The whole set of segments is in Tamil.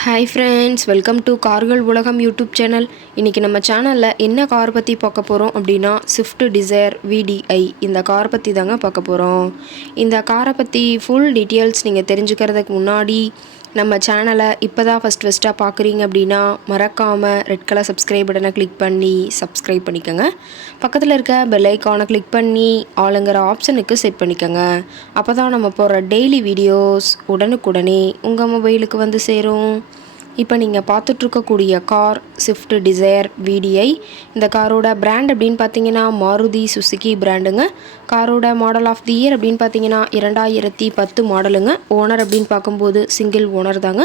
ஹாய் ஃப்ரெண்ட்ஸ் வெல்கம் டு கார்கள் உலகம் யூடியூப் சேனல் இன்றைக்கி நம்ம சேனலில் என்ன கார் பற்றி பார்க்க போகிறோம் அப்படின்னா ஸ்விஃப்ட் டிசைர் விடிஐ இந்த கார் பற்றி தாங்க பார்க்க போகிறோம் இந்த காரை பற்றி ஃபுல் டீட்டெயில்ஸ் நீங்கள் தெரிஞ்சுக்கிறதுக்கு முன்னாடி நம்ம சேனலை இப்போ தான் ஃபஸ்ட் ஃபஸ்ட்டாக பார்க்குறீங்க அப்படின்னா மறக்காமல் ரெட் கலர் சப்ஸ்கிரைப் பட்டனை கிளிக் பண்ணி சப்ஸ்கிரைப் பண்ணிக்கோங்க. பக்கத்தில் இருக்க பெல் ஐக்கானை கிளிக் பண்ணி ஆளுங்கிற ஆப்ஷனுக்கு செட் பண்ணிக்கோங்க. அப்போ தான் நம்ம போடுற டெய்லி வீடியோஸ் உடனுக்குடனே உங்கள் மொபைலுக்கு வந்து சேரும். இப்போ நீங்கள் பார்த்துட்ருக்கக்கூடிய கார் ஸ்விஃப்ட் டிசையர் விடிஐ இந்த காரோட பிராண்ட் அப்படின்னு பார்த்தீங்கன்னா மாருதி சுசுகி பிராண்டுங்க காரோட மாடல் ஆஃப் தி இயர் அப்படின்னு பார்த்தீங்கன்னா இரண்டாயிரத்தி பத்து மாடலுங்க ஓனர் அப்படின்னு பார்க்கும்போது சிங்கிள் ஓனர் தாங்க.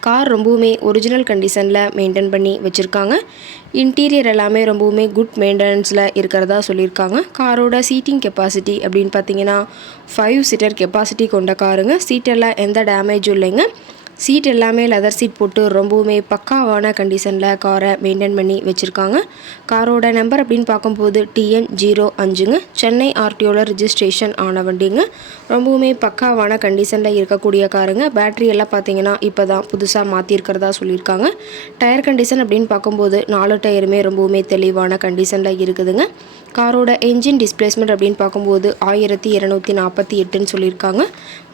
கார் ரொம்பவுமே ஒரிஜினல் கண்டிஷனில் மெயின்டைன் பண்ணி வச்சுருக்காங்க. இன்டீரியர் எல்லாமே ரொம்பவுமே குட் மெயின்டெனன்ஸில் இருக்கிறதா சொல்லியிருக்காங்க. காரோட சீட்டிங் கெப்பாசிட்டி அப்படின்னு பார்த்தீங்கன்னா ஃபைவ் சீட்டர் கெப்பாசிட்டி கொண்ட காருங்க சீட்டெல்லாம் எந்த டேமேஜும் இல்லைங்க. சீட் எல்லாமே லெதர் சீட் போட்டு ரொம்பவுமே பக்காவான கண்டிஷனில் காரை மெயின்டைன் பண்ணி வச்சுருக்காங்க. காரோட நம்பர் அப்படின்னு பார்க்கும்போது டிஎன் ஜீரோ அஞ்சுங்க. சென்னை ஆர்டிஓவில் ரிஜிஸ்ட்ரேஷன் ஆன வண்டிங்க. ரொம்பவுமே பக்காவான கண்டிஷனில் இருக்கக்கூடிய காருங்க பேட்ரி எல்லாம் பார்த்தீங்கன்னா இப்போ தான் புதுசாக மாற்றிருக்கிறதா சொல்லியிருக்காங்க. டயர் கண்டிஷன் அப்படின்னு பார்க்கும்போது நாலு டயருமே ரொம்பவுமே தெளிவான கண்டிஷனில் இருக்குதுங்க. காரோட என்ஜின் டிஸ்பிளேஸ்மெண்ட் அப்படின்னு பார்க்கும்போது ஆயிரத்தி இரநூத்தி நாற்பத்தி எட்டுன்னு சொல்லியிருக்காங்க.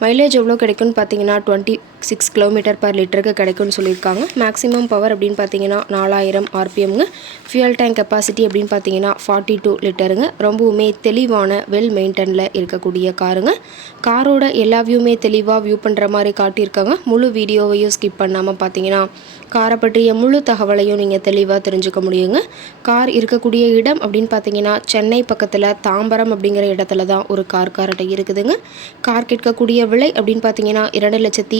மைலேஜ் எவ்வளோ கிடைக்கும்னு பார்த்தீங்கன்னா டுவெண்ட்டி சிக்ஸ் கிலோமீட்டர் பர் லிட்டருக்கு கிடைக்கும்னு சொல்லியிருக்காங்க. மேக்ஸிமம் பவர் அப்படின்னு பார்த்தீங்கன்னா நாலாயிரம் ஆர்பிஎம்ங்க ஃபியூல் டேங்க் கெப்பாசிட்டி அப்படின்னு பார்த்தீங்கன்னா ஃபார்ட்டி டூ லிட்டருங்க ரொம்பவுமே தெளிவான வெல் மெயின்டனில் இருக்கக்கூடிய காருங்க. காரோட எல்லா வியூமே தெளிவாக வியூ பண்ணுற மாதிரி காட்டியிருக்காங்க. முழு வீடியோவையும் ஸ்கிப் பண்ணாமல் பார்த்தீங்கன்னா காரை பற்றிய முழு தகவலையும் நீங்கள் தெளிவாக தெரிஞ்சுக்க முடியுங்க. கார் இருக்கக்கூடிய இடம் அப்படின்னு பார்த்தீங்கன்னா சென்னை பக்கத்தில் தாம்பரம் அப்படிங்கிற இடத்துல தான் ஒரு கார் காரட்டை இருக்குதுங்க. கார் கேட்கக்கூடிய விலை அப்படின்னு பார்த்தீங்கன்னா இரண்டு லட்சத்தி